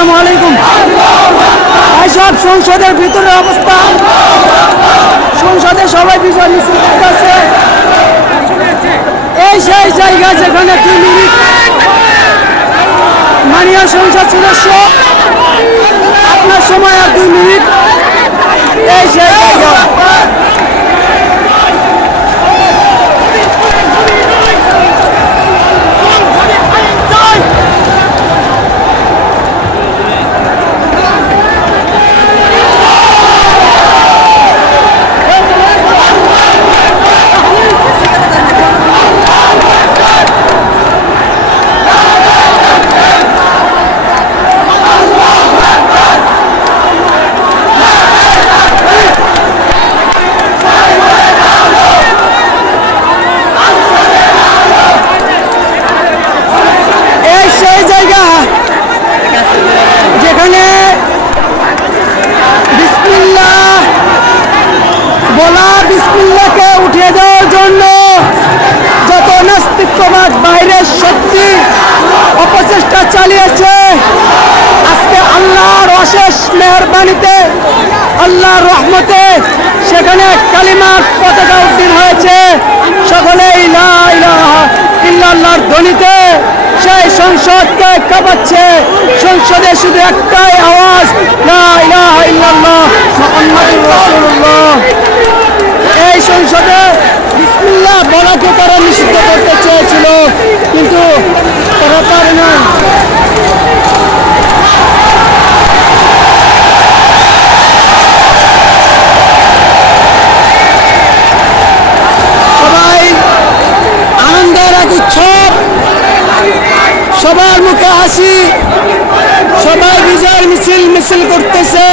আসসালামু আলাইকুম। এইসব সংসদের ভিতরের অবস্থা, সংসদে সবাই বিজয় মিছিল করতেছে। এই সেই জায়গা যেখানে 2 মিনিট মাননীয় সংসদ সদস্য, আপনার সময় আর 2 মিনিট। এই সেই জায়গা। যেখানে বিসমিল্লাহ বলা, বিসমিল্লাহকে উঠিয়ে দেওয়ার জন্য যত নাস্তিক্যবাদ বাইরের শক্তি অপচেষ্টা চালিয়েছে, আজকে আল্লাহর অশেষ মেহেরবানিতে, আল্লাহর রহমতে সেখানে কালিমার পতাকা উত্তীর্ণ হয়েছে। সকলেই লা ইলাহা ইল্লাল্লাহর ধ্বনিতে সেই সংসদকে কাঁপাচ্ছে। সংসদে শুধু একটাই আওয়াজ, লা ইলাহা ইল্লাল্লাহ মুহাম্মাদুর রাসূলুল্লাহ। এই সংসদে বিসমিল্লাহ বলাকে তারা নিষিদ্ধ করতে চেয়েছিল, কিন্তু তারা পারে না। সবাই আনন্দের এক উৎসব, সবার মুখে হাসি, সবাই বিজয়ের মিছিল করতেছে।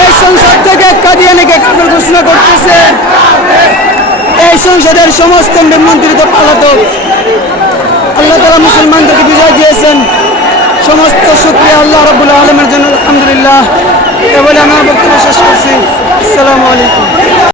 এই সংসদ থেকে কাদিয়ানীকে কাফের ঘোষণা করতেছে। এই সংসদের সমস্ত মন্ত্রী তো পলাতক। আল্লাহ তাআলা মুসলমানদেরকে বিজয় দিয়েছেন। সমস্ত শুকরিয়া আল্লাহ রাব্বুল আলামিনের জন্য, আলহামদুলিল্লাহ। এ বলে আমার বক্তব্য শেষ করছি। আসসালামু আলাইকুম।